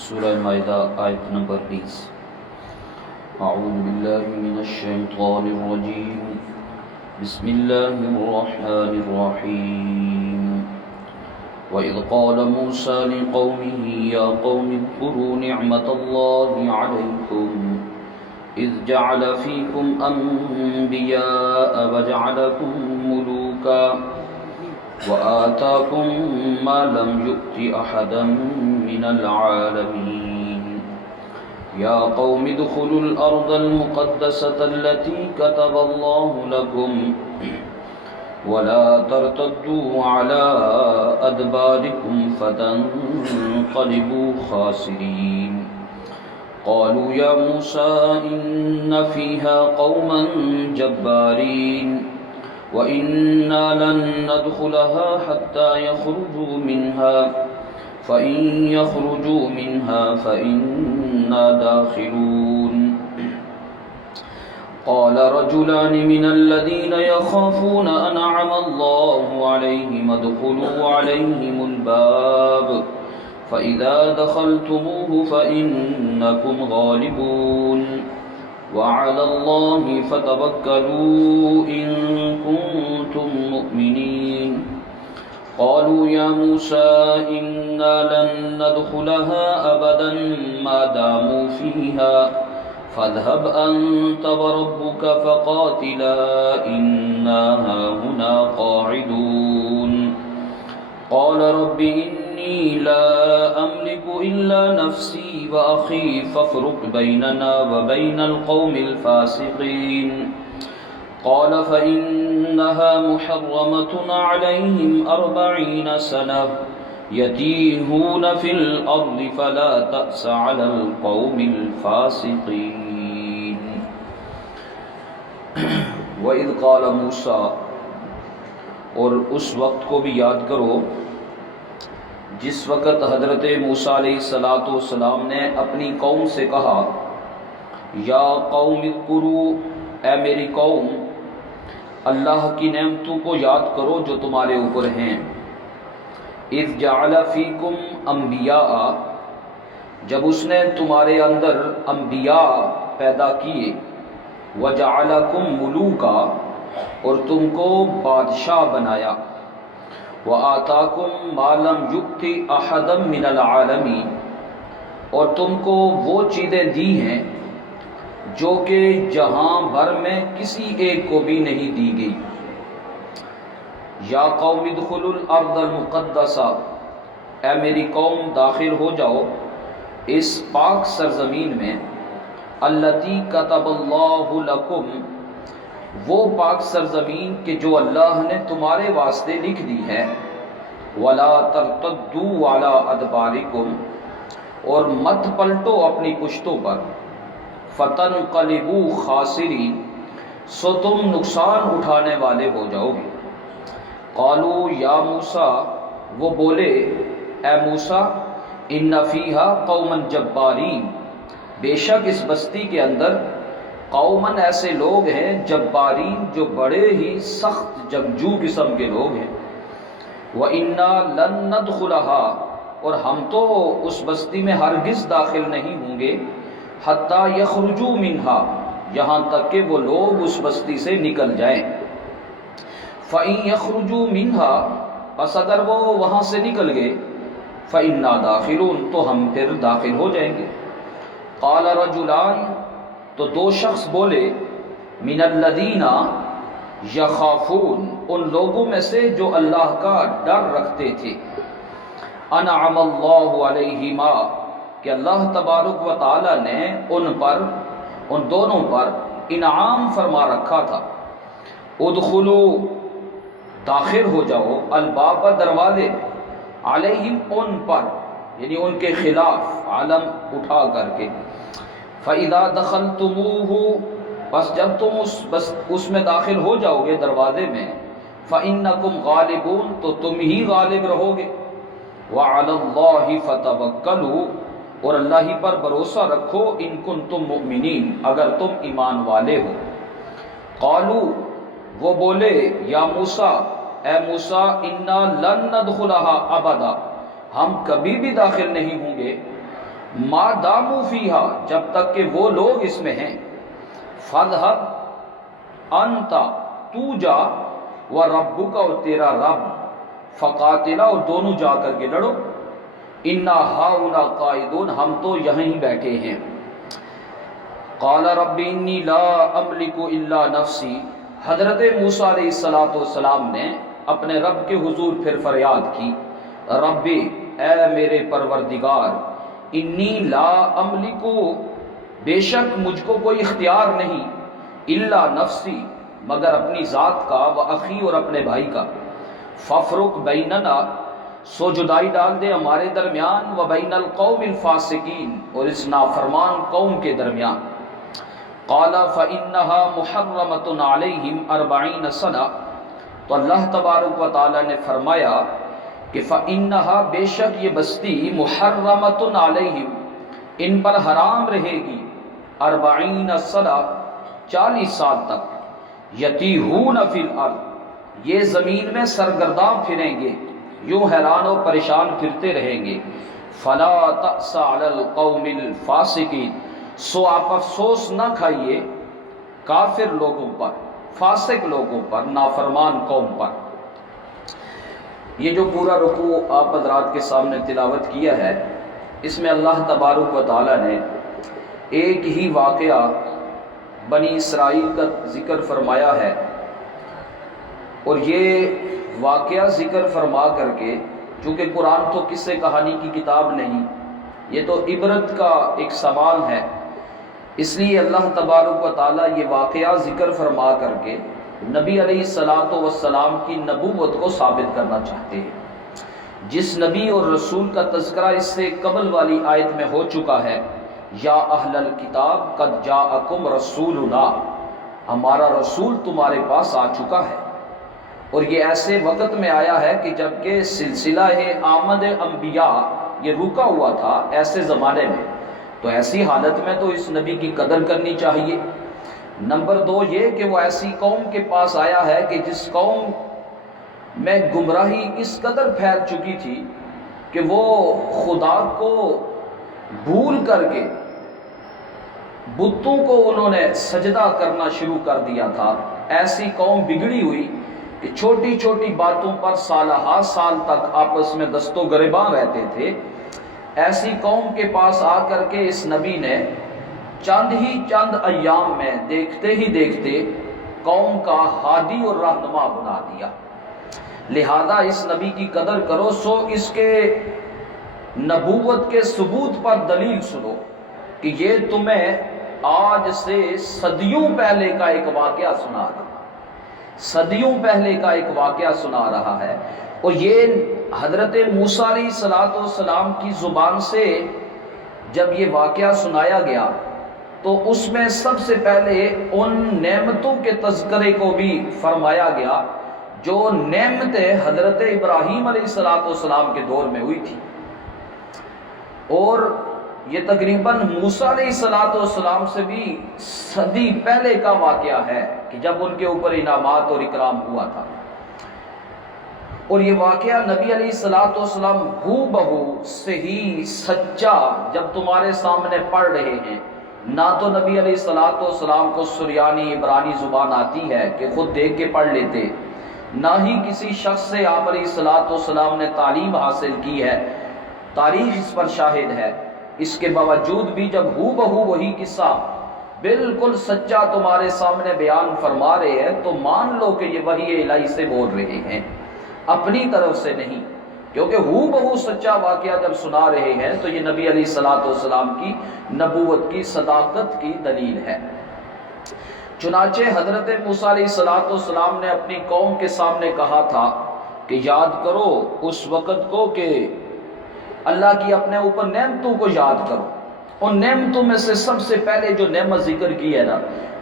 سورہ مائدہ آیت نمبر 20۔ اعوذ باللہ من الشیطان الرجیم، بسم اللہ الرحمن الرحیم۔ وَإِذْ قَالَ مُوسَى لِقَوْمِهِ يَا قَوْمِ اذْكُرُوا نِعْمَةَ اللَّهِ عَلَيْكُمْ إِذْ جَعَلَ فِيكُمْ أَنْبِيَاءَ وَجَعَلَكُمْ مُلُوكًا وَآتَاكُمْ مَا لَمْ يُؤْتِ أَحَدًا مِنَ الْعَالَمِينَ يَا قَوْمِ ادْخُلُوا الْأَرْضَ الْمُقَدَّسَةَ الَّتِي كَتَبَ اللَّهُ لَكُمْ وَلَا تَرْتَدُّوا عَلَىٰ أَدْبَارِكُمْ فَتَنقَلِبُوا خَاسِرِينَ قَالُوا يَا مُوسَىٰ إِنَّ فِيهَا قَوْمًا جَبَّارِينَ وَإِنَّا لَن نَّدْخُلَهَا حَتَّىٰ يَخْرُجُوا مِنْهَا فَإِن يَخْرُجُوا مِنْهَا فَإِنَّا دَاخِلُونَ قَالَ رَجُلَانِ مِنَ الَّذِينَ يَخَافُونَ أَنْعَمَ اللَّهُ عَلَيْهِمُ ادْخُلُوا عَلَيْهِمُ الْبَابَ فَإِذَا دَخَلْتُمُوهُ فَإِنَّكُمْ غَالِبُونَ وَعَلَى اللَّهِ فَتَوَكَّلُوا إِن كُنتُم مُّؤْمِنِينَ قَالُوا يَا مُوسَىٰ إِنَّا لَن نَّدْخُلَهَا أَبَدًا مَّا دَامُوا فِيهَا فَاذْهَبْ أَنتَ وَرَبُّكَ فَقَاتِلَا إِنَّا هَاهُنَا قَاعِدُونَ قَالَ رَبِّ إِنِّي لَا أَمْلِكُ إِلَّا نَفْسِي وَأَخِي فَافْرُقْ بَيْنَنَا وَبَيْنَ الْقَوْمِ الْفَاسِقِينَ قَالَ فَإِنَّهَا مُحَرَّمَةٌ عَلَيْهِمْ 40 سَنَةً يَتِيهُونَ فِي الْأَرْضِ فَلَا تَأْسَ عَلَى الْقَوْمِ الْفَاسِقِينَ۔ وَإِذْ قَالَ مُوسَىٰ، اور اس وقت کو بھی یاد کرو جس وقت حضرت موسیٰ علیہ السلام نے اپنی قوم سے کہا، یا قوم اذکروا، اے میری قوم اللہ کی نعمتوں کو یاد کرو جو تمہارے اوپر ہیں۔ اذ جعل فیکم انبیاء، جب اس نے تمہارے اندر انبیاء پیدا کیے، وجعلکم ملوکا، اور تم کو بادشاہ بنایا، وآتاکم ما لم یؤت احدا من العالمین، اور تم کو وہ چیزیں دی ہیں جو کہ جہاں بھر میں کسی ایک کو بھی نہیں دی گئی۔ یا قوم ادخلوا الارض المقدسہ، اے میری قوم داخل ہو جاؤ اس پاک سرزمین میں، التی کتب اللہ لکم، وہ پاک سرزمین کہ جو اللہ نے تمہارے واسطے لکھ دی ہے، ولا ترتدوا علی ادبارکم، اور مت پلٹو اپنی پشتوں پر، فتنقلبوا خاسرین، سو تم نقصان اٹھانے والے ہو جاؤ گے۔ قالوا یا موسیٰ، وہ بولے اے موسیٰ، ان فیہا قوما جبارین، بے شک اس بستی کے اندر قومن ایسے لوگ ہیں، جبارین جو بڑے ہی سخت جنگجو قسم کے لوگ ہیں، وَإِنَّا لَن نَّدْخُلَهَا، اور ہم تو اس بستی میں ہرگز داخل نہیں ہوں گے، حتیٰ یخرجوا منہا، یہاں تک کہ وہ لوگ اس بستی سے نکل جائیں۔ فَإِن یخرجوا منہا، پس اگر وہ وہاں سے نکل گئے، فَإِنَّا دَاخِلُونَ، تو ہم پھر داخل ہو جائیں گے۔ قَالَ رَجُلَانِ، تو دو شخص بولے، من الذین یخافون، ان لوگوں میں سے جو اللہ کا ڈر رکھتے تھے، انعم اللہ علیہما، کہ اللہ تبارک و تعالی نے ان دونوں پر انعام فرما رکھا تھا۔ ادخلوا، داخل ہو جاؤ، الباب، دروازے، علیہم، ان پر، یعنی ان کے خلاف علم اٹھا کر کے، فَإِذَا دَخَلْتُمُوهُ، بس جب تم اس میں داخل ہو جاؤ گے دروازے میں، فَإِنَّكُمْ غَالِبُونَ، تو تم ہی غالب رہو گے، وَعَلَى اللَّهِ فَتَوَكَّلُوا، اور اللہ ہی پر بھروسہ رکھو، ان کنتم مؤمنین، اگر تم ایمان والے ہو۔ قالوا، وہ بولے یا موسیٰ، اے موسیٰ، اِنَّا لَن نَّدْخُلَهَا أَبَدًا، ہم کبھی بھی داخل نہیں ہوں گے، ما دامو فیہا جب تک کہ وہ لوگ اس میں ہیں، فَاذْهَبْ أَنْتَ تو جا، وَرَبُّكَ اور تیرا رب، فَقَاتِلَا اور دونوں جا کر کے لڑو، اِنَّا هَاهُنَا قَاعِدُونَ ہم تو یہیں بیٹھے ہیں۔ قال رب انی لا املک الا نفسی، حضرت موسیٰ علیہ السلام نے اپنے رب کے حضور پھر فریاد کی، رب اے میرے پروردگار، انی لا املک بے شک مجھ کو کوئی اختیار نہیں، الا نفسی مگر اپنی ذات کا، و اخی اور اپنے بھائی کا، فافرق بیننا سو جدائی ڈال دے ہمارے درمیان، و بین القوم الفاسقین اور اس نافرمان قوم کے درمیان۔ قال فإنها محرمة عليهم 40 سنة، تو اللہ تبارک و تعالی نے فرمایا کہ فإنها بے شک یہ بستی محرمة علیہم ان پر حرام رہے گی، 40 سنة 40 سال تک، یتیہون فی الارض یہ زمین میں سرگرداں پھریں گے، یوں حیران و پریشان پھرتے رہیں گے، فلا تأس علی القوم الفاسقین سو آپ افسوس نہ کھائیے کافر لوگوں پر، فاسق لوگوں پر، نافرمان قوم پر۔ یہ جو پورا رکوع آپ حضرات کے سامنے تلاوت کیا ہے، اس میں اللہ تبارک و تعالی نے ایک ہی واقعہ بنی اسرائیل کا ذکر فرمایا ہے، اور یہ واقعہ ذکر فرما کر کے، چونکہ قرآن تو قصے کہانی کی کتاب نہیں، یہ تو عبرت کا ایک سامان ہے، اس لیے اللہ تبارک و تعالیٰ یہ واقعہ ذکر فرما کر کے نبی علیہ السلام کی نبوت کو ثابت کرنا چاہتے ہیں۔ جس نبی اور رسول کا تذکرہ اس سے قبل والی آیت میں ہو چکا ہے، یا اہل الکتاب قد جاءکم رسولنا، ہمارا رسول تمہارے پاس آ چکا ہے، اور یہ ایسے وقت میں آیا ہے کہ جبکہ سلسلہ آمد انبیاء یہ رکا ہوا تھا ایسے زمانے میں، تو ایسی حالت میں تو اس نبی کی قدر کرنی چاہیے۔ نمبر 2 یہ کہ وہ ایسی قوم کے پاس آیا ہے کہ جس قوم میں گمراہی اس قدر پھیل چکی تھی کہ وہ خدا کو بھول کر کے بتوں کو انہوں نے سجدہ کرنا شروع کر دیا تھا۔ ایسی قوم بگڑی ہوئی کہ چھوٹی چھوٹی باتوں پر سالہ سال تک آپس میں دست و گریباں رہتے تھے۔ ایسی قوم کے پاس آ کر کے اس نبی نے چند ایام میں دیکھتے ہی دیکھتے قوم کا ہادی اور رہنما بنا دیا۔ لہذا اس نبی کی قدر کرو، سو اس کے نبوت کے ثبوت پر دلیل سنو کہ یہ تمہیں آج سے صدیوں پہلے کا ایک واقعہ سنا رہا ہے، صدیوں پہلے کا ایک واقعہ سنا رہا ہے، اور یہ حضرت موسیٰ علیہ السلام کی زبان سے جب یہ واقعہ سنایا گیا تو اس میں سب سے پہلے ان نعمتوں کے تذکرے کو بھی فرمایا گیا جو نعمتیں حضرت ابراہیم علیہ السلام کے دور میں ہوئی تھی، اور یہ تقریباً موسیٰ علیہ السلام سے بھی صدی پہلے کا واقعہ ہے کہ جب ان کے اوپر انعامات اور اکرام ہوا تھا۔ اور یہ واقعہ نبی علیہ السلام ہو بہو صحیح سچا جب تمہارے سامنے پڑھ رہے ہیں، نہ تو نبی علیہ السلام کو سریانی عبرانی زبان آتی ہے کہ خود دیکھ کے پڑھ لیتے، نہ ہی کسی شخص سے آپ علیہ السلام نے تعلیم حاصل کی ہے، تاریخ اس پر شاہد ہے۔ اس کے باوجود بھی جب ہو بہو وہی قصہ بالکل سچا تمہارے سامنے بیان فرما رہے ہیں تو مان لو کہ یہ وحی الہی سے بول رہے ہیں، اپنی طرف سے نہیں، کیونکہ ہو بہو سچا واقعہ جب سنا رہے ہیں تو یہ نبی علیہ السلام کی نبوت کی صداقت کی دلیل ہے۔ چنانچہ حضرت موسیٰ علیہ السلام نے اپنی قوم کے سامنے کہا تھا کہ یاد کرو اس وقت کو کہ اللہ کی اپنے اوپر نعمتوں کو یاد کرو۔ ان نعمتوں میں سے سب سے پہلے جو نعمت ذکر کی ہے نا،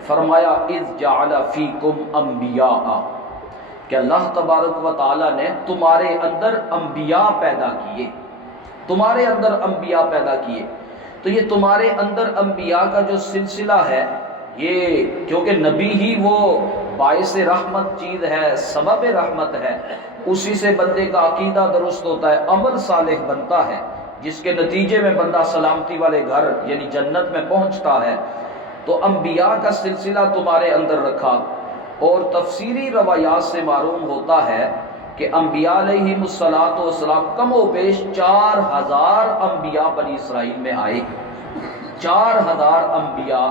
فرمایا اذ جعل فیکم انبیاء، کہ اللہ تبارک و تعالی نے تمہارے اندر انبیاء پیدا کیے، تمہارے اندر انبیاء پیدا کیے۔ تو یہ تمہارے اندر انبیاء کا جو سلسلہ ہے، یہ کیونکہ نبی ہی وہ باعث رحمت چیز ہے، سبب رحمت ہے، اسی سے بندے کا عقیدہ درست ہوتا ہے، عمل صالح بنتا ہے۔ جس کے نتیجے میں بندہ سلامتی والے گھر یعنی جنت میں پہنچتا ہے، تو انبیاء کا سلسلہ تمہارے اندر رکھا۔ اور تفسیری روایات سے معلوم ہوتا ہے کہ انبیاء علیہم الصلوۃ کم و بیش 4000 انبیاء بنی اسرائیل میں آئے، 4000 انبیاء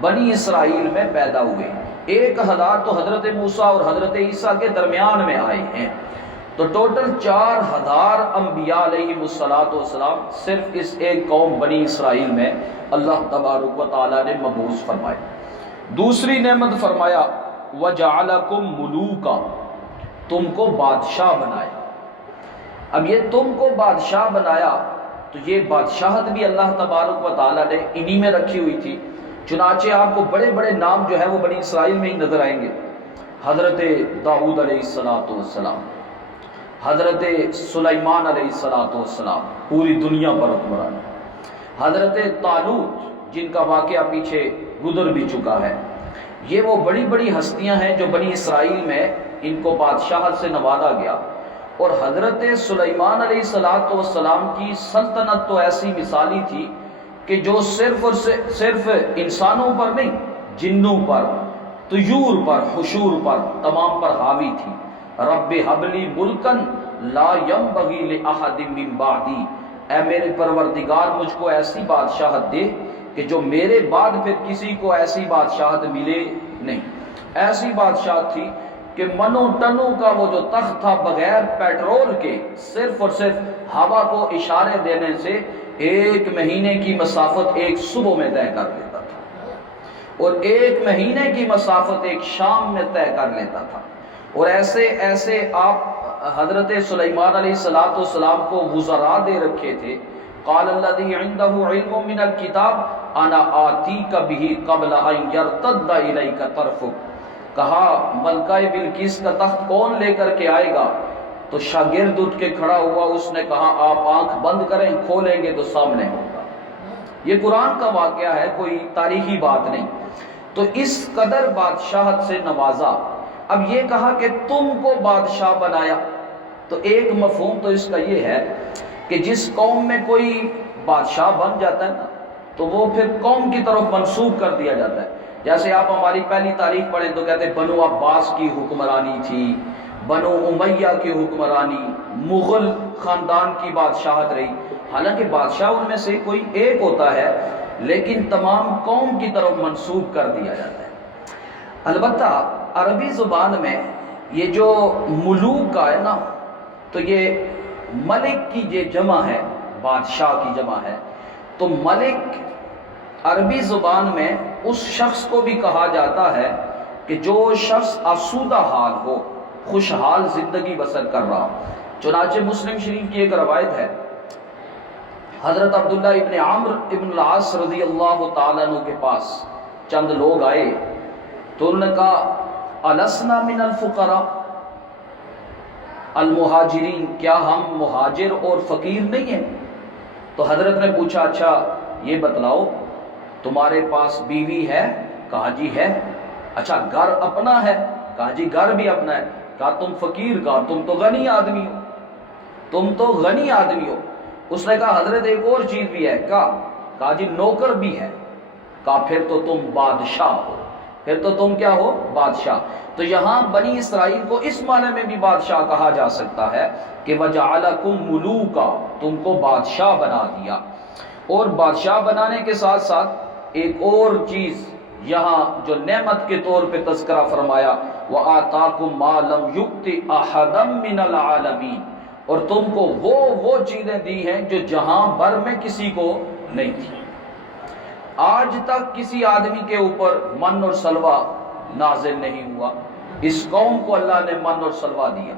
بنی اسرائیل میں پیدا ہوئے، 1000 تو حضرت موسیٰ اور حضرت عیسیٰ کے درمیان میں آئے ہیں، تو ٹوٹل 4000 انبیاء علیہم السلام صرف اس ایک قوم بنی اسرائیل میں اللہ تبارک و تعالیٰ نے مبعوث فرمائے۔ دوسری نعمت فرمایا وَجَعَلَكُمْ مُلُوكًا، تم کو بادشاہ بنایا۔ اب یہ تم کو بادشاہ بنایا تو یہ بادشاہت بھی اللہ تبارک و تعالیٰ نے انہی میں رکھی ہوئی تھی، چنانچہ آپ کو بڑے بڑے نام جو ہے وہ بنی اسرائیل میں ہی نظر آئیں گے۔ حضرت داؤد علیہ السلام، حضرت سلیمان علیہ السلام پوری دنیا پر حکمران، حضرت طالوت جن کا واقعہ پیچھے گزر بھی چکا ہے، یہ وہ بڑی بڑی ہستیاں ہیں جو بنی اسرائیل میں ان کو بادشاہت سے نوازا گیا۔ اور حضرت سلیمان علیہ السلام کی سلطنت تو ایسی مثالی تھی کہ جو صرف اور صرف انسانوں پر نہیں، جنوں پر، طیور پر، حشور پر، تمام پر حاوی تھی۔ رب ھب لی ملکن لا ینبغی لأحد من بعدی، اے میرے پروردگار مجھ کو ایسی بادشاہت دے کہ جو میرے بعد پھر کسی کو ایسی بادشاہت ملے نہیں۔ ایسی بادشاہت تھی کہ منو ٹنوں کا وہ جو تخت تھا بغیر پیٹرول کے، صرف اور صرف ہوا کو اشارے دینے سے 1 مہینے کی مسافت ایک صبح میں طے کر لیتا تھا، اور 1 مہینے کی مسافت ایک شام میں طے کر لیتا تھا۔ اور ایسے آپ حضرت سلیمان علیہ السلام کو وزراء دے رکھے تھے۔ قال الذی عنده علم من الکتاب انا آتیک بہ قبل ان یرتد الیک طرفک، کہا ملکہ بلقیس کا تخت کون لے کر کے آئے گا؟ تو شاگرد اٹھ کے کھڑا ہوا، اس نے کہا آپ آنکھ بند کریں، کھولیں گے تو سامنے ہوگا۔ یہ قرآن کا واقعہ ہے، کوئی تاریخی بات نہیں۔ تو اس قدر بادشاہت سے نوازا۔ اب یہ کہا کہ تم کو بادشاہ بنایا، تو ایک مفہوم تو اس کا یہ ہے کہ جس قوم میں کوئی بادشاہ بن جاتا ہے نا تو وہ پھر قوم کی طرف منسوب کر دیا جاتا ہے۔ جیسے آپ ہماری پہلی تاریخ پڑھیں تو کہتے ہیں بنو عباس کی حکمرانی تھی، بنو امیہ کی حکمرانی، مغل خاندان کی بادشاہت رہی۔ حالانکہ بادشاہ ان میں سے کوئی ایک ہوتا ہے، لیکن تمام قوم کی طرف منسوب کر دیا جاتا ہے۔ البتہ عربی زبان میں یہ جو ملوک کا ہے نا، تو یہ ملک کی یہ جمع ہے، بادشاہ کی جمع ہے۔ تو ملک عربی زبان میں اس شخص کو بھی کہا جاتا ہے کہ جو شخص آسودہ حال ہو، خوشحال زندگی بسر کر رہا ہو۔ چنانچہ مسلم شریف کی ایک روایت ہے، حضرت عبداللہ ابن عمرو ابن العاص رضی اللہ تعالیٰ عنہ کے پاس چند لوگ آئے تو انہوں نے کہا السنا من الفقراء المہاجرین، کیا ہم مہاجر اور فقیر نہیں ہیں؟ تو حضرت نے پوچھا اچھا یہ بتلاؤ تمہارے پاس بیوی ہے؟ کہا جی ہے۔ اچھا گھر اپنا ہے؟ کہا جی گھر بھی اپنا ہے۔ کہا تم فقیر، کہا تم تو غنی آدمی ہو، تم تو غنی آدمی ہو۔ اس نے کہا حضرت ایک اور چیز بھی ہے۔ کہا جی نوکر بھی ہے۔ کہا پھر تو تم بادشاہ ہو، پھر تو تم کیا ہو؟ بادشاہ۔ تو یہاں بنی اسرائیل کو اس معنی میں بھی بادشاہ کہا جا سکتا ہے کہ وَجَعَلَكُمْ مُلُوكًا، تم کو بادشاہ بنا دیا۔ اور بادشاہ بنانے کے ساتھ ساتھ ایک اور چیز یہاں جو نعمت کے طور پہ تذکرہ فرمایا وَآتَاكُمْ مَا لَمْ يُؤْتِ أَحَدًا مِّنَ الْعَالَمِينَ، اور تم کو وہ چیزیں دی ہیں جو جہاں بھر میں کسی کو نہیں تھی۔ آج تک کسی آدمی کے اوپر من اور سلوہ نازل نہیں ہوا، اس قوم کو اللہ نے من اور سلوہ دیا۔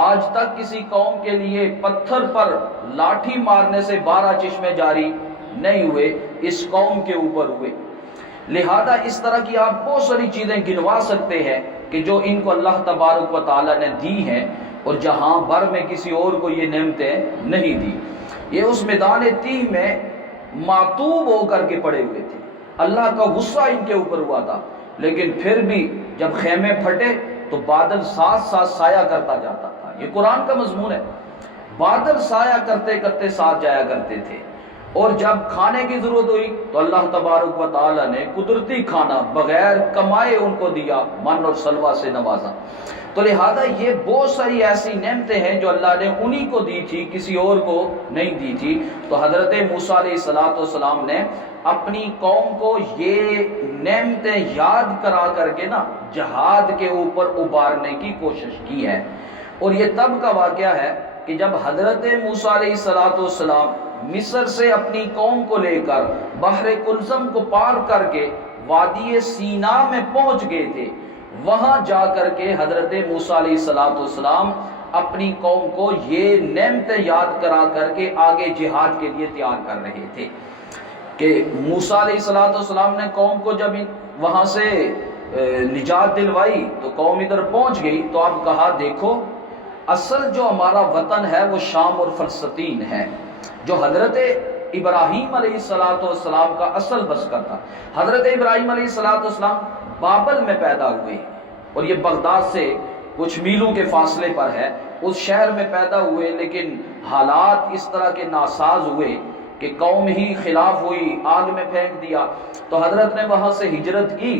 آج تک کسی قوم کے لیے پتھر پر لاٹھی مارنے سے 12 چشمے جاری نہیں ہوئے، اس قوم کے اوپر ہوئے۔ لہذا اس طرح کی آپ بہت ساری چیزیں گنوا سکتے ہیں کہ جو ان کو اللہ تبارک و تعالیٰ نے دی ہیں اور جہاں بھر میں کسی اور کو یہ نعمتیں نہیں دی۔ یہ اس میدان تیہ میں معطوب ہو کر کے پڑے ہوئے تھے، اللہ کا غصہ ان کے اوپر ہوا تھا، لیکن پھر بھی جب خیمے پھٹے تو بادل ساتھ ساتھ سایہ کرتا جاتا تھا۔ یہ قرآن کا مضمون ہے۔ بادل سایہ کرتے کرتے ساتھ جایا کرتے تھے، اور جب کھانے کی ضرورت ہوئی تو اللہ تبارک و تعالی نے قدرتی کھانا بغیر کمائے ان کو دیا، من اور سلوہ سے نوازا۔ تو لہذا یہ بہت ساری ایسی نعمتیں ہیں جو اللہ نے انہی کو دی تھی، کسی اور کو نہیں دی تھی۔ تو حضرت موسیٰ علیہ السلام نے اپنی قوم کو یہ نعمتیں یاد کرا کر کے جہاد کے اوپر ابھارنے کی کوشش کی ہے۔ اور یہ تب کا واقعہ ہے کہ جب حضرت موسیٰ علیہ السلام مصر سے اپنی قوم کو لے کر بحر کلثم کو پار کر کے وادی سینا میں پہنچ گئے تھے، وہاں جا کر کے حضرت موسیٰ علیہ السلام اپنی قوم کو یہ نعمتیں یاد کرا کر کے آگے جہاد کے لیے تیار کر رہے تھے۔ کہ موسیٰ علیہ السلام نے قوم کو جب وہاں سے نجات دلوائی تو قوم ادھر پہنچ گئی، تو اب کہا دیکھو اصل جو ہمارا وطن ہے وہ شام اور فلسطین ہے، جو حضرت ابراہیم علیہ السلام کا اصل مسکن تھا۔ حضرت ابراہیم علیہ السلام بابل میں پیدا ہوئے، اور یہ بغداد سے کچھ میلوں کے فاصلے پر ہے، اس شہر میں پیدا ہوئے، لیکن حالات اس طرح کے ناساز ہوئے کہ قوم ہی خلاف ہوئی، آگ میں پھینک دیا، تو حضرت نے وہاں سے ہجرت کی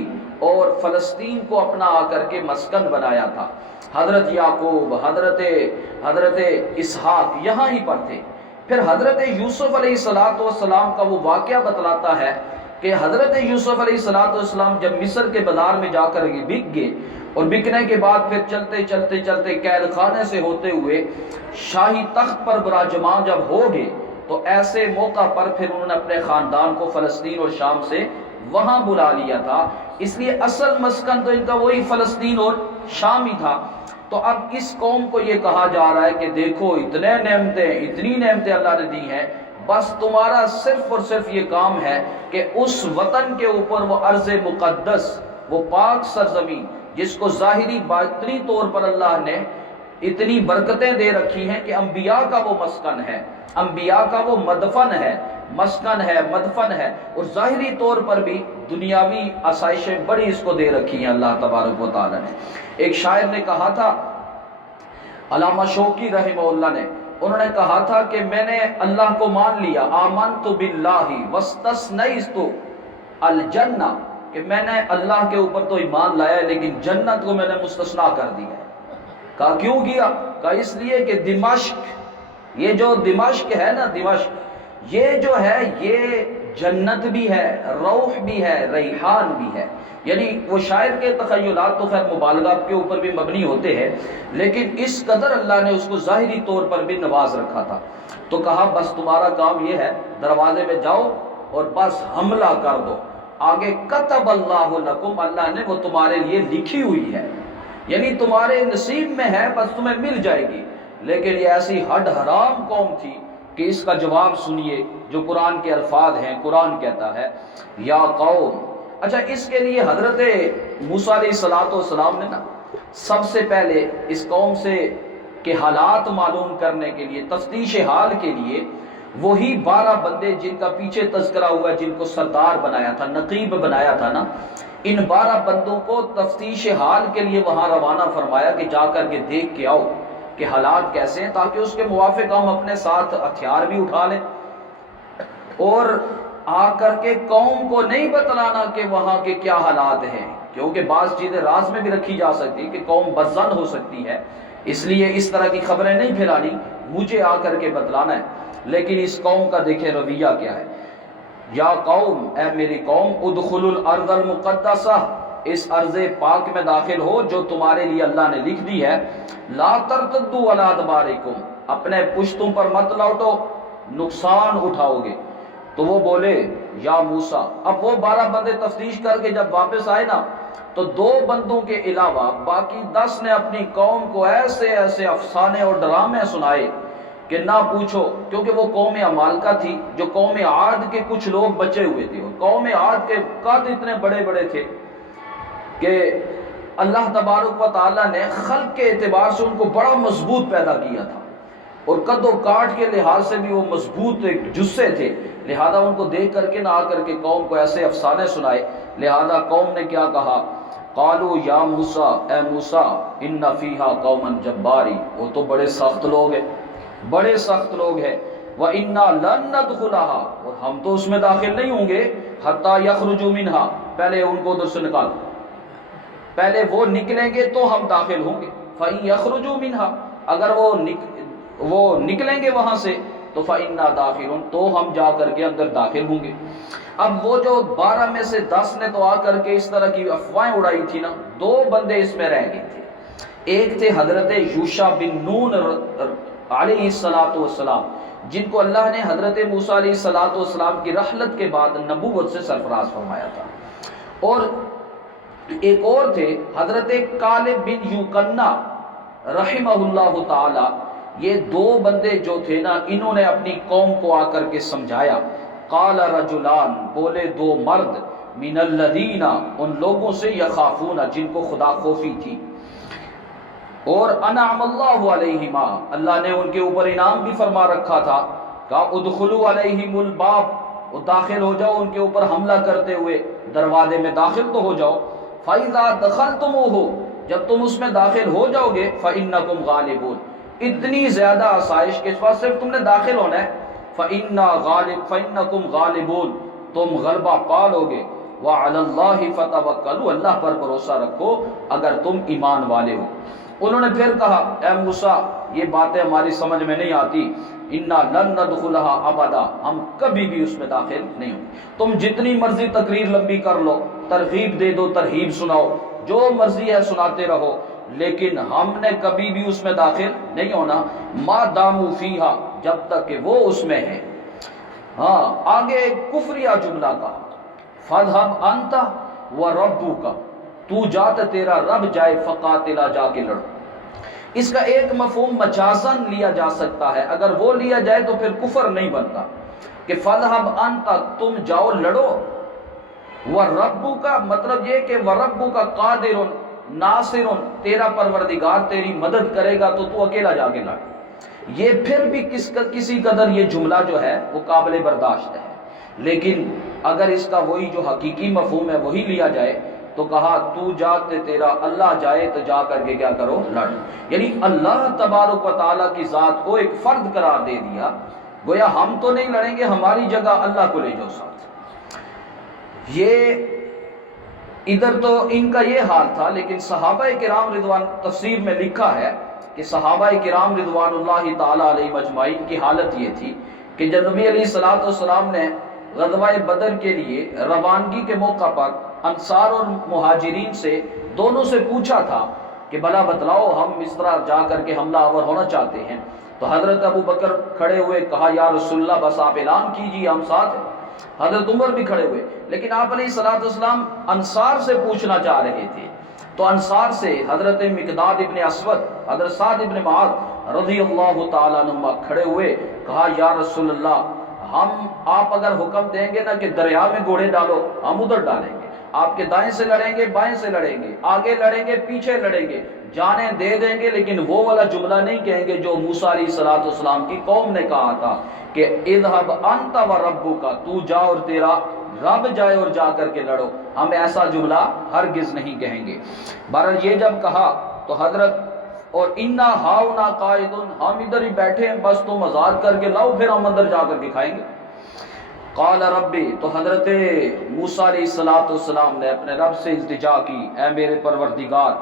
اور فلسطین کو اپنا آ کر کے مسکن بنایا تھا۔ حضرت یعقوب، حضرت اسحاق یہاں ہی پر تھے۔ پھر حضرت یوسف علیہ السلام کا وہ واقعہ بتلاتا ہے کہ حضرت یوسف علیہ السلام جب مصر کے بازار میں جا کر بک گئے، اور بکنے کے بعد پھر چلتے چلتے چلتے قید خانے سے ہوتے ہوئے شاہی تخت پر براجمان جب ہو گئے، تو ایسے موقع پر پھر انہوں نے اپنے خاندان کو فلسطین اور شام سے وہاں بلا لیا تھا، اس لیے اصل مسکن تو ان کا وہی فلسطین اور شام ہی تھا۔ تو اب اس قوم کو یہ کہا جا رہا ہے کہ دیکھو اتنی نعمتیں اللہ نے دی ہیں، بس تمہارا صرف اور صرف یہ کام ہے کہ اس وطن کے اوپر وہ ارض مقدس، وہ پاک سرزمین جس کو ظاہری باطنی طور پر اللہ نے اتنی برکتیں دے رکھی ہیں کہ انبیاء کا وہ مسکن ہے، انبیاء کا وہ مدفن ہے، مسکن ہے، مدفن ہے، اور ظاہری طور پر بھی دنیاوی آسائشیں بڑی اس کو دے رکھی ہیں اللہ تبارک و تعالی نے۔ ایک شاعر نے کہا تھا، علامہ شوقی رحمہ اللہ نے، انہوں نے کہا تھا کہ میں نے اللہ کو مان لیا، آمنت باللہ واستثنیت الجنہ، کہ میں نے اللہ کے اوپر تو ایمان لایا ہے لیکن جنت کو میں نے مستثنا کر دیا۔ کہا کیوں کیا؟ کہا اس لیے کہ دمشق، یہ جو دمشق ہے دمشق، یہ جو ہے یہ جنت بھی ہے، روح بھی ہے، ریحان بھی ہے۔ یعنی وہ شاعر کے تخیلات تو خیر مبالغہ کے اوپر بھی مبنی ہوتے ہیں، لیکن اس قدر اللہ نے اس کو ظاہری طور پر بھی نواز رکھا تھا۔ تو کہا بس تمہارا کام یہ ہے، دروازے میں جاؤ اور بس حملہ کر دو، آگے کتب اللہ لکم، اللہ نے وہ تمہارے لیے لکھی ہوئی ہے، یعنی تمہارے نصیب میں ہے، بس تمہیں مل جائے گی۔ لیکن یہ ایسی ہڈ حرام قوم تھی کہ اس کا جواب سنیے جو قرآن کے الفاظ ہیں۔ قرآن کہتا ہے یا قوم، اچھا اس کے لیے حضرت موسیٰ علیہ السلام نے سب سے پہلے اس قوم سے کے حالات معلوم کرنے کے لیے، تفتیش حال کے لیے، وہی 12 بندے جن کا پیچھے تذکرہ ہوا ہے، جن کو سردار بنایا تھا، نقیب بنایا تھا ان 12 بندوں کو تفتیش حال کے لیے وہاں روانہ فرمایا کہ جا کر کے دیکھ کے آؤ کہ حالات کیسے ہیں، تاکہ اس کے موافق ہم اپنے ساتھ ہتھیار بھی اٹھا لیں، اور آ کر کے قوم کو نہیں بتلانا کہ وہاں کے کیا حالات ہیں، کیونکہ بعض چیزیں راز میں بھی رکھی جا سکتی کہ قوم بدظن ہو سکتی ہے، اس لیے اس طرح کی خبریں نہیں پھیلانی، مجھے آ کر کے بتلانا ہے۔ لیکن اس قوم کا دیکھیں رویہ کیا ہے، یا قوم، اے میری قوم، ادخلوا الارض المقدسہ، اس ارض پاک میں داخل ہو جو تمہارے لیے اللہ نے لکھ دی ہے، لا ترتدوا علی ادبارکم، اپنے پشتوں پر مت لوٹو، نقصان اٹھاؤ گے۔ تو وہ بولے یا موسیٰ، اب وہ 12 بندے تفتیش کر کے جب واپس آئے تو 2 بندوں کے علاوہ باقی 10 نے اپنی قوم کو ایسے ایسے افسانے اور ڈرامے سنائے کہ نہ پوچھو، کیونکہ وہ قوم عمالقہ تھی، جو قوم عاد کے کچھ لوگ بچے ہوئے تھے، اور قوم عاد کے قد اتنے بڑے بڑے تھے کہ اللہ تبارک و تعالیٰ نے خلق کے اعتبار سے ان کو بڑا مضبوط پیدا کیا تھا، اور قد و کاٹ کے لحاظ سے بھی وہ مضبوط ایک جثے تھے، لہذا ان کو دیکھ کر کے نہ آ کر کے قوم کو ایسے افسانے سنائے۔ لہذا قوم نے کیا کہا، قالوا یا موسیٰ، اے موسیٰ، ان فیہا قوما جباری، وہ تو بڑے سخت لوگ ہیں، بڑے سخت لوگ ہیں، وَإِنَّا لَن نَّدْخُلَهَا، اور ہم تو اس میں داخل نہیں ہوں گے، حَتَّى يَخْرُجُوا مِنْهَا، پہلے ان کو ادھر سے نکال، پہلے وہ نکلیں گے تو ہم داخل ہوں گے۔ فَإِن يَخْرُجُوا مِنْهَا، اگر وہ نکلیں گے وہاں سے تو فَإِنَّا دَاخِلُونَ، تو ہم جا کر کے اندر داخل ہوں گے۔ اب وہ جو 12 میں سے 10 نے تو آ کر کے اس طرح کی افواہیں اڑائی تھی نا، 2 بندے اس میں رہ گئے تھے۔ ایک تھے حضرت یوشع بن نون علیہ السلام، جن کو اللہ نے حضرت موسیٰ علیہ السلام کی رحلت کے بعد نبوت سے سرفراز فرمایا تھا، اور ایک اور تھے حضرت کالب بن یوکنا رحمہ اللہ تعالی۔ یہ 2 بندے جو تھے نا، انہوں نے اپنی قوم کو آ کر کے سمجھایا۔ قال رجلان، بولے 2 مرد، من الذین، ان لوگوں سے، یخافون، جن کو خدا خوفی تھی، اور انعم اللہ علیہما، اللہ نے ان کے اوپر انعام بھی فرما رکھا تھا، کہا ادخلوا علیہم الباب، وہ داخل ہو جاؤ ان کے اوپر حملہ کرتے ہوئے، دروازے میں داخل تو ہو جاؤ۔ فَإِذَا دَخَلْتُمُوهُ، جب تم اس میں داخل ہو جاؤ گے، فَإِنَّكُمْ غَالِبُونَ، اتنی زیادہ آسائش کے بعد صرف تم نے داخل ہونا ہے، فَإِنَّكُمْ غَالِبُونَ، تم غلبہ پا لو گے، وَعَلَى اللَّهِ فَتَوَكَّلُوا، اللہ پر بھروسہ رکھو اگر تم ایمان والے ہو۔ انہوں نے پھر کہا، اے موسیٰ، یہ باتیں ہماری سمجھ میں نہیں آتی، اِنَّا لَن نَّدْخُلَهَا أَبَدًا، ہم کبھی بھی اس میں داخل نہیں ہوں گے۔ تم جتنی مرضی تقریر لمبی کر لو، ترغیب دے دو، ترہیب سناؤ، جو مرضی ہے سناتے رہو، لیکن ہم نے کبھی بھی اس میں داخل نہیں ہونا، ما داموا فیہا، جب تک کہ وہ اس میں ہے۔ ہاں، آگے ایک کفریہ جملہ کہا، فَاذْهَبْ أَنْتَ وَرَبُّكَ، تو جاتا تیرا رب جائے، فقاتلا، جا کے لڑو۔ اس کا ایک مفہوم مجازن لیا جا سکتا ہے، اگر وہ لیا جائے تو پھر کفر نہیں بنتا، کہ فَاذْهَبْ أَنْتَ، تم جاؤ لڑو، وَرَبُّكَ، مطلب یہ کہ وَرَبُّكَ قادر ناصر، تیرا پروردگار تیری مدد کرے گا تو تو اکیلا جا کے لڑ۔ یہ پھر بھی کسی قدر یہ جملہ جو ہے وہ قابل برداشت ہے، لیکن اگر اس کا وہی جو حقیقی مفہوم ہے وہی لیا جائے تو کہا تو جاتے تیرا اللہ جائے تو جا کر کے کیا کرو، لڑ۔ یعنی اللہ تبارک و تعالیٰ کی ذات کو ایک فرد قرار دے دیا، گویا ہم تو نہیں لڑیں گے، ہماری جگہ اللہ کو لے جاؤ ساتھ۔ یہ ادھر تو ان کا یہ حال تھا، لیکن صحابہ کرام رضوان، تفسیر میں لکھا ہے کہ صحابہ کرام رضوان اللہ تعالیٰ علیہ مجمعین کی حالت یہ تھی کہ جب نبی علیہ الصلوۃ والسلام نے غزوہ بدر کے لیے روانگی کے موقع پر انصار اور مہاجرین سے دونوں سے پوچھا تھا کہ بھلا بتلاؤ، ہم اس طرح جا کر کے حملہ آور ہونا چاہتے ہیں، تو حضرت ابو بکر کھڑے ہوئے، کہا یا رسول اللہ بس آپ اعلان کیجیے، ہم ساتھ ہیں۔ حضرت عمر بھی کھڑے ہوئے، لیکن آپ علیہ الصلوۃ والسلام انصار سے پوچھنا چاہ رہے تھے، تو انصار سے حضرت مقداد ابن اسود، حضرت سعد ابن معاذ رضی اللہ تعالیٰ عنہما کھڑے ہوئے، کہا یا رسول اللہ، آپ اگر حکم دیں گے نا کہ دریا میں گھوڑے ڈالو، ہم ادھر ڈالیں گے، آپ کے دائیں سے لڑیں گے، بائیں سے لڑیں گے، آگے لڑیں گے، پیچھے لڑیں گے، جانیں دے دیں گے، لیکن وہ والا جملہ نہیں کہیں گے جو موسیٰ علیہ الصلوۃ والسلام کی قوم نے کہا تھا کہ اذهب انت وربک، تو جا اور تیرا رب جائے اور جا کر کے لڑو، ہم ایسا جملہ ہرگز نہیں کہیں گے۔ بہرحال یہ جب کہا تو حضرت اور انا ہاؤنا قائدون، ہم ادھر ہی بیٹھے ہیں، بس تم آزاد کر کے لاؤ، پھر ہم اندر جا کر کے کھائیں گے۔ قال ربی، تو حضرت موسیٰ علیہ الصلوۃ والسلام نے اپنے رب سے التجا کی، اے میرے پروردگار،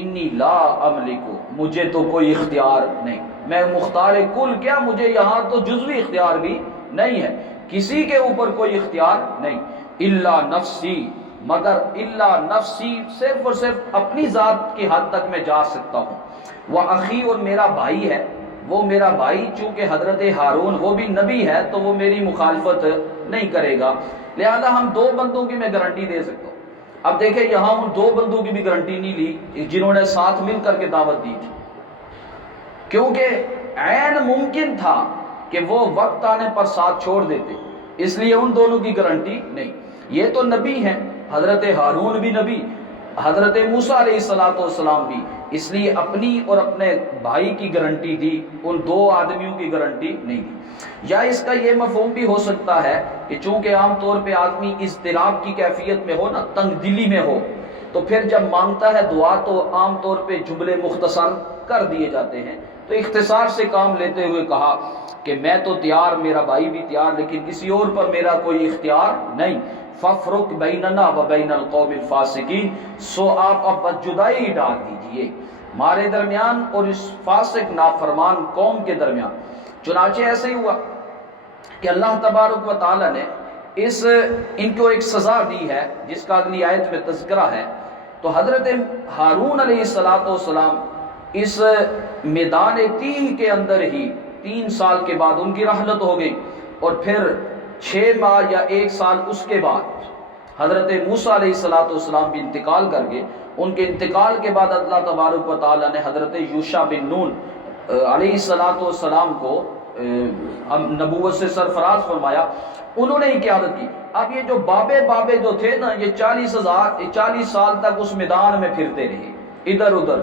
انی لا املک، مجھے تو کوئی اختیار نہیں، میں مختار کل کیا، مجھے یہاں تو جزوی اختیار بھی نہیں ہے، کسی کے اوپر کوئی اختیار نہیں، الا نفسی، مگر الا نفسی، صرف اور صرف اپنی ذات کی حد تک میں جا سکتا ہوں، وہ اخی، اور میرا بھائی ہے، وہ میرا بھائی چونکہ حضرت ہارون وہ بھی نبی ہے تو وہ میری مخالفت نہیں کرے گا، لہذا ہم 2 بندوں کی میں گارنٹی دے سکتا ہوں۔ اب دیکھیں یہاں ان 2 بندوں کی بھی گارنٹی نہیں لی جنہوں نے ساتھ مل کر کے دعوت دی تھی، کیونکہ عین ممکن تھا کہ وہ وقت آنے پر ساتھ چھوڑ دیتے، اس لیے ان دونوں کی گارنٹی نہیں۔ یہ تو نبی ہیں، حضرت ہارون بھی نبی، حضرت موسیٰ علیہ الصلوۃ والسلام بھی، اس لیے اپنی اور اپنے بھائی کی گارنٹی دی، ان 2 آدمیوں کی گارنٹی نہیں دی۔ یا اس کا یہ مفہوم بھی ہو سکتا ہے کہ چونکہ عام طور پہ آدمی اضطراب کی کیفیت میں ہو نا، تنگ دلی میں ہو، تو پھر جب مانگتا ہے دعا تو عام طور پہ جملے مختصر کر دیے جاتے ہیں، تو اختصار سے کام لیتے ہوئے کہا کہ میں تو تیار، میرا بھائی بھی تیار، لیکن کسی اور پر میرا کوئی اختیار نہیں، فَفْرُقْ بَيْنَنَا وَبَيْنَ الْقَوْمِ الْفَاسِقِينَ، سو آپ اب بس جدائی ہی ڈال دیجئے ہمارے درمیان اور اس فاسق نافرمان قوم کے درمیان۔ چنانچہ ایسے ہی ہوا کہ اللہ تبارک و تعالی نے ان کو ایک سزا دی ہے جس کا اگلی آیت میں تذکرہ ہے۔ تو حضرت ہارون علیہ السلام اس میدان تیہ کے اندر ہی 3 سال کے بعد ان کی رحلت ہو گئی، اور پھر 6 ماہ یا 1 سال اس کے بعد حضرت موسیٰ علیہ السلام بھی انتقال کر گئے۔ ان کے انتقال کے بعد اللہ تبارک و تعالیٰ نے حضرت یوشع بن نون علیہ السلام کو نبوت سے سرفراز فرمایا، انہوں نے ہی قیادت کی۔ اب یہ جو بابے جو تھے نا، یہ 40 سال تک اس میدان میں پھرتے رہے ادھر ادھر۔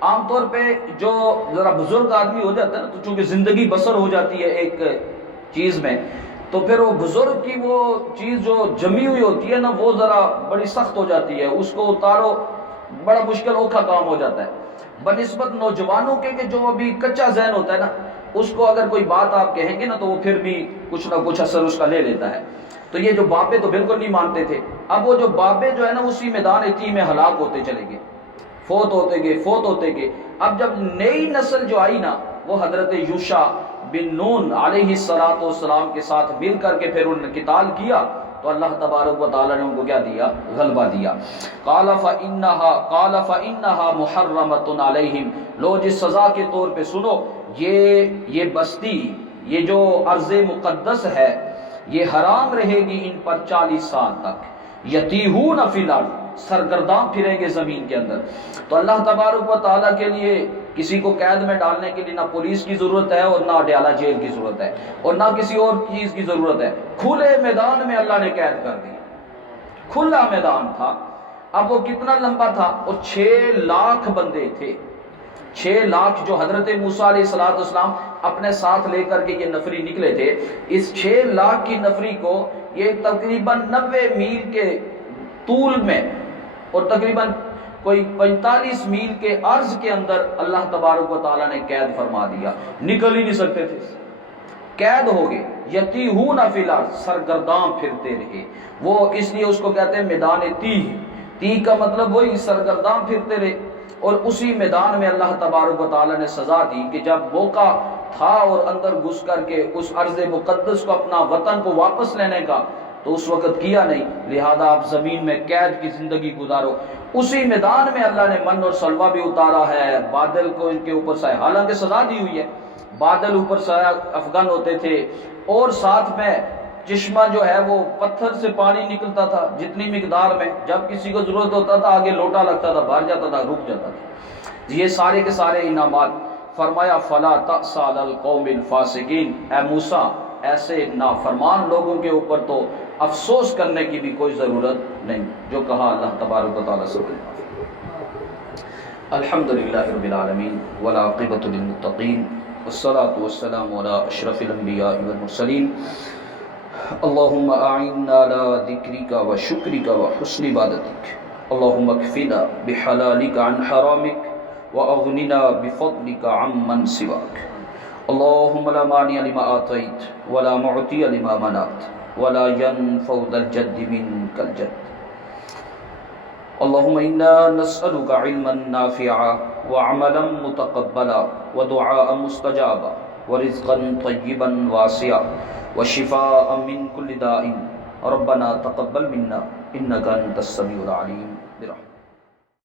عام طور پہ جو ذرا بزرگ آدمی ہو جاتا ہے نا، تو چونکہ زندگی بسر ہو جاتی ہے ایک چیز میں، تو پھر وہ بزرگ کی وہ چیز جو جمی ہوئی ہوتی ہے نا، وہ ذرا بڑی سخت ہو جاتی ہے، اس کو اتارو بڑا مشکل اوکھا کام ہو جاتا ہے بنسبت نوجوانوں کے کہ جو ابھی کچا ذہن ہوتا ہے نا، اس کو اگر کوئی بات آپ کہیں گے نا تو وہ پھر بھی کچھ نہ کچھ اثر اس کا لے لیتا ہے۔ تو یہ جو بابے تو بالکل نہیں مانتے تھے، اب وہ جو بابے جو ہے نا اسی میدان تیہ میں ہلاک ہوتے چلے گئے، فوت ہوتے گئے۔ اب جب نئی نسل جو آئی نا، وہ حضرت یوشع بن نون علیہ السلام کے ساتھ مل کر کے پھر انہوں نے قتال کیا، تو اللہ تبارک و تعالیٰ نے ان کو کیا دیا؟ غلبہ دیا۔ قال فإنها محرمۃ علیہم، لو جس سزا کے طور پہ سنو، یہ بستی، یہ جو ارض مقدس ہے، یہ حرام رہے گی ان پر 40 سال تک، یتیہون فی الارض، سرگرداں پھریں گے زمین کے اندر۔ تو اللہ تبارک و تعالیٰ کے لیے کسی کو قید میں ڈالنے کے لیے نہ پولیس کی ضرورت ہے اور نہ اڈیالہ جیل کی ضرورت ہے اور نہ کسی اور چیز کی ضرورت ہے، کھلے میدان میں اللہ نے قید کر دی، کھلا میدان تھا۔ اب وہ کتنا لمبا تھا؟ وہ 6 لاکھ بندے تھے، 6 لاکھ جو حضرت موسیٰ علیہ السلام اپنے ساتھ لے کر کے یہ نفری نکلے تھے، اس 6 لاکھ کی نفری کو یہ تقریباً 90 میل کے طول میں اور تقریباً کوئی 45 میل کے عرض کے اندر اللہ تبارک و تعالیٰ نے قید فرما دیا، نکل ہی نہیں سکتے تھے، قید ہو گئے۔ یتیہون فی الارض، سرگرداں پھرتے رہے، وہ اس لیے اس کو کہتے ہیں میدان تیہ کا مطلب وہی سرگرداں پھرتے رہے۔ اور اسی میدان میں اللہ تبارک و تعالیٰ نے سزا دی کہ جب موقع تھا اور اندر گھس کر کے اس ارض مقدس کو، اپنا وطن کو واپس لینے کا، تو اس وقت کیا نہیں، لہذا آپ زمین میں قید کی زندگی گزارو۔ اسی میدان میں اللہ نے من اور سلوہ بھی اتارا ہے، بادل کو ان کے اوپر سایہ، حالانکہ سزا دی ہوئی ہے، بادل اوپر سایہ افغان ہوتے تھے، اور ساتھ میں چشمہ جو ہے وہ پتھر سے پانی نکلتا تھا جتنی مقدار میں، جب کسی کو ضرورت ہوتا تھا آگے لوٹا لگتا تھا، بھر جاتا تھا، رک جاتا تھا۔ یہ سارے کے سارے انعامات۔ فرمایا فلا تأس علی القوم الفاسقین، اے موسیٰ ایسے نافرمان لوگوں کے اوپر تو افسوس کرنے کی بھی کوئی ضرورت نہیں، جو کہا اللہ تبارک و تعالیٰ سے۔ الحمدللہ رب العالمین والعاقبۃ للمتقین والصلاة والسلام علی اشرف الانبیاء والمرسلین۔ اللہم اعنا علی ذکرک و شکرک و حسن عبادتک، اللہم اکفنا بحلالک عن حرامک واغننا بفضلک عمن سواک، اللہم لا مانع لما آتیت ولا معطی لما منعت ولا ينفع ذا الجد منك الجد، اللهم إنا نسألك علما نافعا وعملا متقبلا ودعاء مستجابا ورزقا طيبا واسعا وشفاء من كل داء، ربنا تقبل منا إنك أنت السميع العليم برحمتك۔